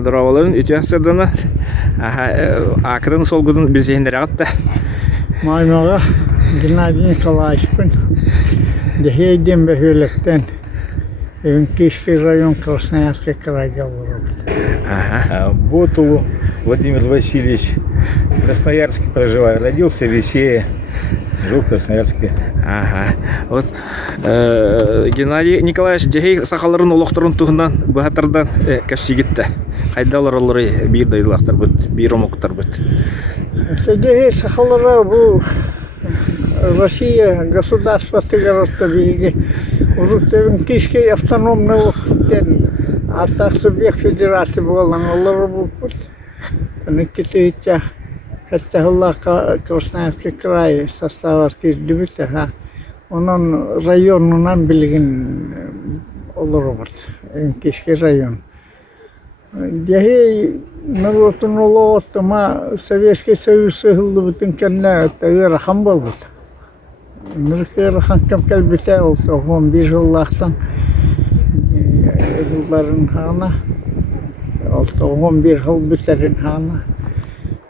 Дроваларын ütüясырдана акырын солгудun билсеһиндер агатта. Маймага Геннадий Николаевичпен дехейден бөхөлөктен Кишский район Красноярский крайга Ага. Ботул Владимир Васильевич, Красноярске проживает. Родился в Весее, жил в Красноярске. Ага. Вот Геннадий Николаевич дехей сахаларын олохторун туһунан бахатардан кәпсигитте. Кайдалар олары бир дайлактар бит, бир омоктар бит. Дехей сахалара бу Россия государство тыгаротта биги урутевин Кишский автономный округтен артак субъект федерации болан олар бут. Никитича это Красноярский край составар кирдибите. Onun rayonundan bilgin olur bud. Kişki rayon. Diye narotun olup ama Sovyetский Союз hıllı bütün kendine tayır hambal bud. Nırkı rahan kam bite oldu. 11 yıllardan yılların hana. 11 yıl biterin hana.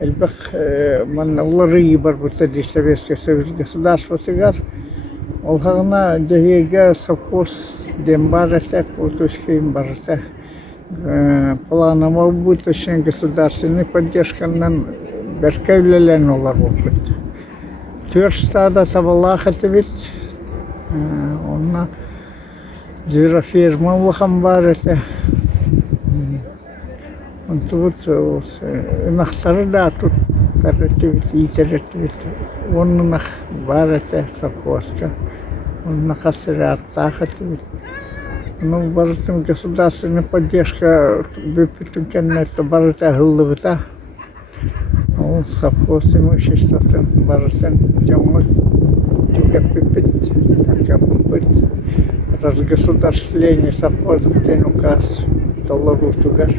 Elbette man onları iyi var bu tadı Sovyetский Союз государство тигар. Олхагына дегеге совхоз дембарete, кутушкин барete. Планово будущее государственной поддержканнан беркевлелен олар болбут. 4 стада табалах этибит. Онна жироферма улхам барете. Он тут нахтары да тут таратибит, итеретибит. Он нах барете совхозка. Он нахасырят тахатибит. Ну, баретим государственная поддержка бипитим кеннетто барете хыллыбыта. Он совхоз имущество там баретен жамык тюкапипит, такапипит. Разгосударствление совхоза тен указ толлогу тугаш.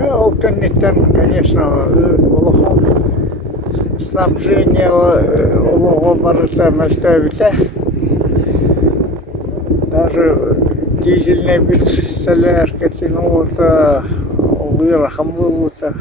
Ол кеннеттен, конечно, олохон снабжение олого барыта мәстәбите. Даже дизельный бит солярка тянута, олыра хамбулута,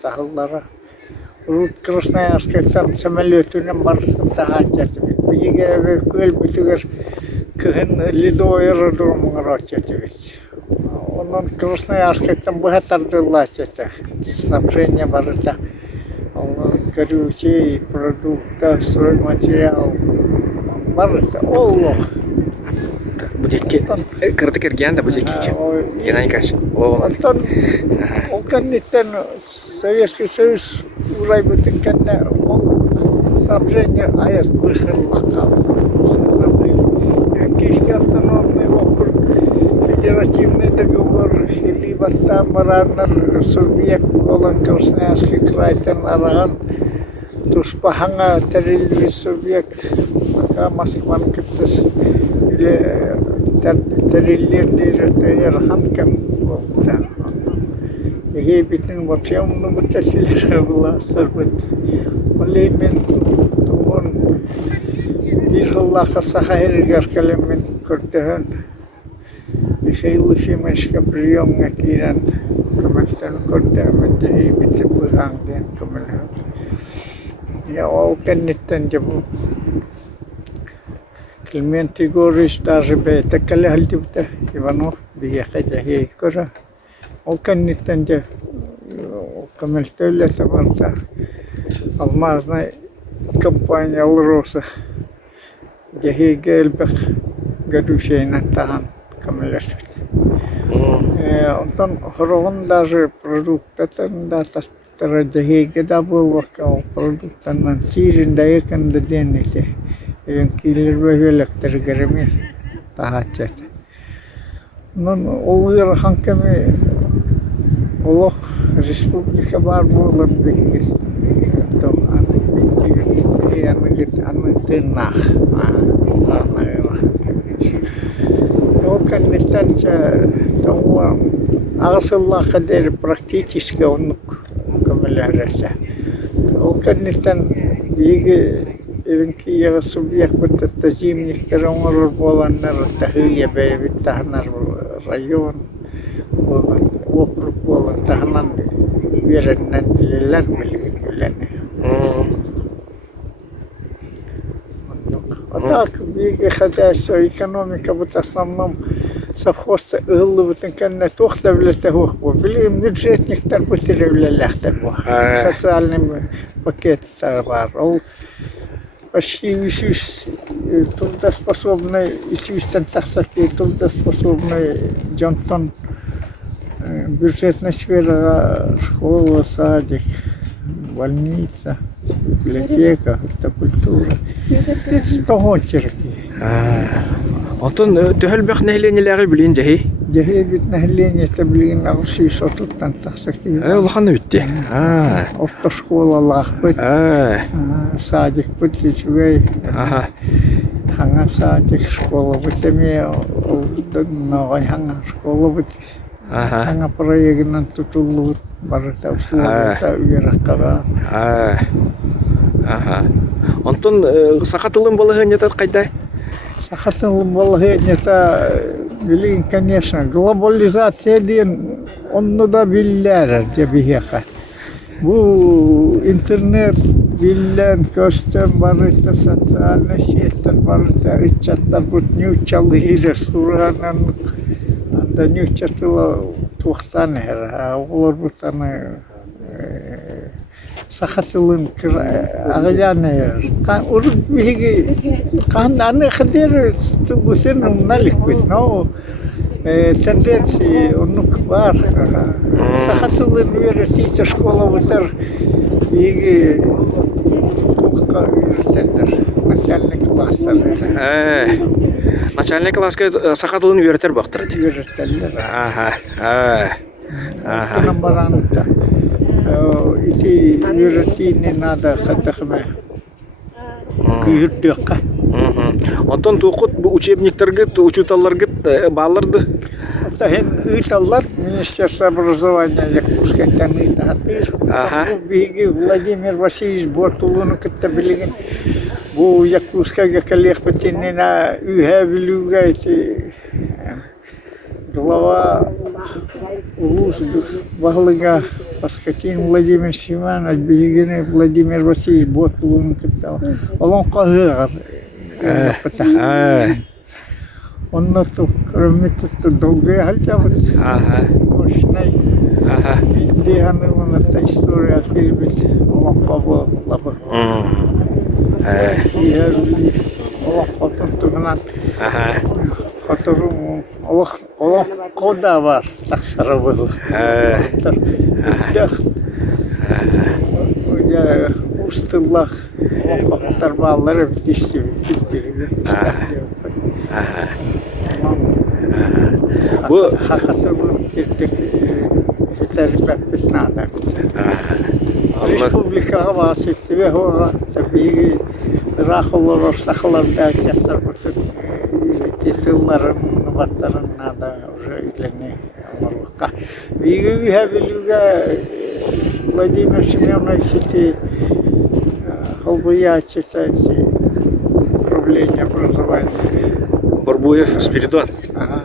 тахыллара. Рут Красноярская самолетунен барытын тахатчаты бит. Биге көл бүтүгер кыһын ледовый аэродром рачаты бит. Онон Красноярская быхатардылачаты. Снабжение барыта. Горючий, продукты, стройматериал. Барыта, оллох. Будетке кырды кергән да будетке. Геннадий Николаевич. Ол кеннеттен Советский Союз урай бүтін кенне ол снабжение аяс быхырлака. Кишский автономный округ, федеративный договор, или там мараннар субъект olan Красноярский крайтен араган туспаханга терилви субъект масыкман кыптыс или териллер дейрер ханкам болса. Ege bütün bakıyorum bu tesirler bula sarbet. Olay men tuğun bir Allah kasaha herger kalemin kurtehen. Bir şey uşimen şkapriyom ngakiran kamastan kurtehen de bütün bu hangden kamalha. Ya o kennetten jabu. Клименти Горич даже бейте кале халтибте Иванов биехаja хейкора. Олканниттен же комментөллесе барда алмазная компания Алроса гехигелбек гадушейна тахан камелешет. Онтон хорогон даже продуктатан да тастара гехиге да был вакал продуктанан чирин да екан да денните. Килер бөлектер кереме тахачат. Non oluyar hankemi olok Respublika var bulan bingis. Tom an binti an git an tenah. Olkan netanca tom asıllah kadar практически он камелярса. Olkan netan bigi Evinki yağı subjekt bu zimnik karamlar bolanlar tahliye beyvit tahnar rayon bolan округ болан тахнан вереннен дилелер билгенлерне. А так, биги хозяйство, экономика вот в основном совхозда ыллы бутын кенне тухта билете хухбу. Билим бюджетниктер бутеревлелехтер бу. Социальный пакет бар. Ол почти висюсь трудоспособный, висюстен тахсаки трудоспособный Джонсон. Бюджетная сфера, школа, садик, больница, библиотека, автокультура. Погончерки. Онтон төһөлбөх нәһленеләре билин җәһи. Жахи бит нәһление таблин арши сотуттан тахсаки. Улханы үтте. Автошколалар бит. Садик бит ичвей. Ханга садик школа битеме ол ногай ханга школа бит. Ханга проектнан тутулу барта условия уйракка. Онтон сахатылын балыгы нетат кайда? Сахатылын балыгы нета билин, конечно, глобализация ден онну да биллер жебиһеха. Бу интернет биллен көстөн барыта социальный сеттер барыта ичаттар бут нючалы хире суранан анда нючатыла тухтан хер. Олар бутаны сахатылын агыяны кан урут биги кан аны хадер тубусен налик бит но тенденции онук бар сахатылын университет школа бутер биги ухка университеттер начальный класстар начальный класска сахатылын үйрәтер бактыр. университеттер баранта ити университет надо хатахме күйүрдөкка. Онтон туқут бу учебниктерге, учуталларга балларды. Тахен үйталлар Министерство образования Якутскайдан үйтахатыр. Биги Владимир Васильевич Бортулуну кытта билген. Бу Якутскайга коллег патинена үйхэ билүүга ити глава улус баглыга Паскатин Владимир Семенович бигене Владимир Васильевич Бортулуну кытта. Олон кагыгар. Он то кроме того долгая хальчавы. Мощный. Дианы он эта история фильмит. Он побыл лабы. Я потом тугнат. Которому Allah koda var taksarabıl. Ya ustalar tarbalları bitişti. Bu hakikaten bu gittik. Tercih bitnada. Respublika havası ve hora tabii rahullar saklarda çasar bütün titulların batlarına da öyle Amerika. Bir habiliga Vladimir Semyonovич Холбуя читает управление образования. Барбуев Спиридон. Ага.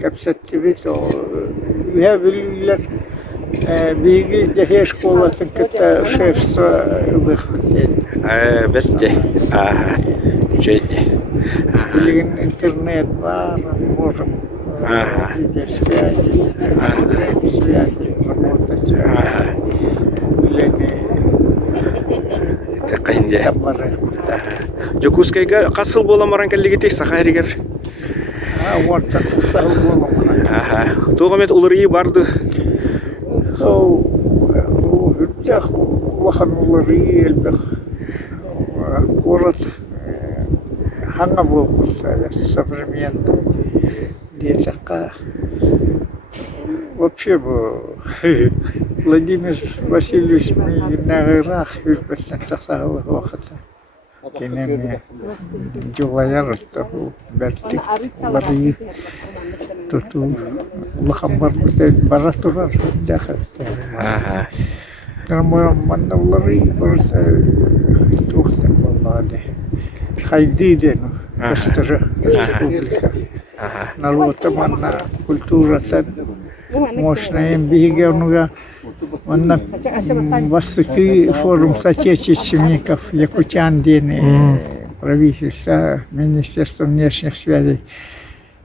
Как то я велю биги дехе школа так шефство выхватили. Бетте. Чете. Интернет бар, можем связи, работать. Текенде. Жокускайга касыл боламаран келлигите сахаригер. Вот так касыл боламаран. Тогамет улыры барды. Худях лахан улыры элбек. Город ханга был современный. Детка. Вообще бы Владимир Васильевич мне на горах выпустил такого вахта. Кинемия Джулаяр того берти бари туту лахамбар бутет баратура дахат. Карма мандалари просто тухтен балладе. Хайдиден костер республика. Ага. народа манна культурата мощная биге онуга манна Восточный форум соотечественников Якутян день правительства Министерства внешних связей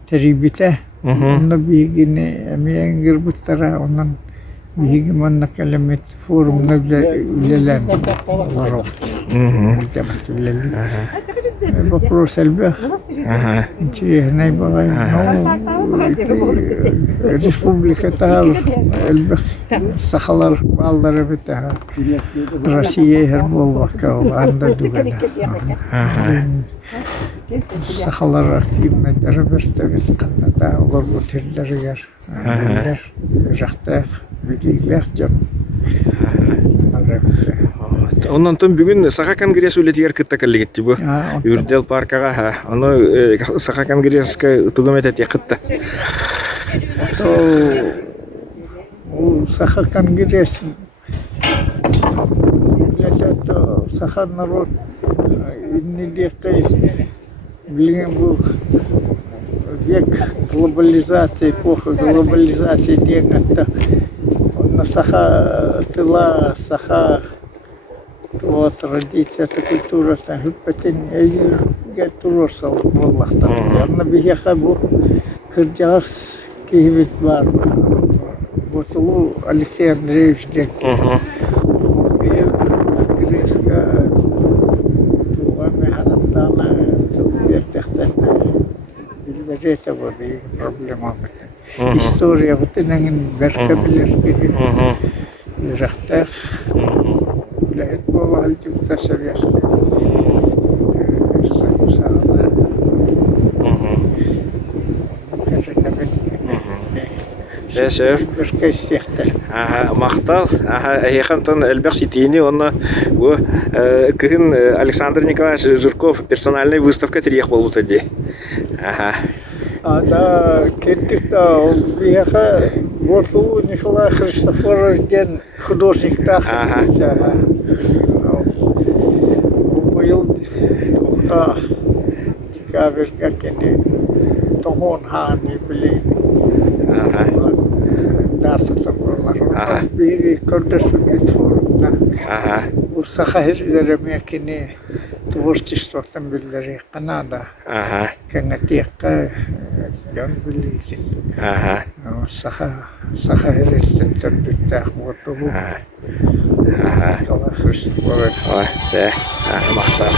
Терибита онна бигине менгер буттара оннан биге манна калемет форум набилелен воров вопрос эльбе Ага. интересный бывает. Республика Тагал, Сахалар, Балдары битаха. Россия Герболвака, Анда Дугана. Сахалар активный дәрбәстә бит кандай олар бу телләргә. Жактак, билегләр җан. Оннан тон бүгүн Саха конгресс үлетигер кыттакаллигитти бу. Үрдел паркага ха. Аны Саха конгресска тугамет якытта. То Саха конгресс летят Саха народ не декай блин был век глобализации, эпоха глобализации денег-то на Саха тыла, Саха вот традиция, это культура, это гипотен, я туросал воллахта. Я бихаха бу кырджас киевит бар. Вот у Алексей Андреевич дек. Конгресска туаме ханатана тубертехтен билберета воды проблема. История вот иногда беркабилер. Жахтах. Лет было альтивта советская. Союза. Ага, мактал. Ага, яхантан Эльбер Ситини, он бу кыгын Александр Николаевич Жирков персональная выставка триех болут эди. Ага. Да, кеттик-то бияха вот у Николая Христофорович ден художник тах. Ага. Был кавер какие тохон хани были. Ага. Да, это было. Ага. Биги кордесует форма. Ага. Усахахир гарамякине творчество там были Канада. Ага. Кангатека John Billy. Ага. Сахахир там битах вот. Ага. Ага. Николай Христофорович. Ой, да. Мактал.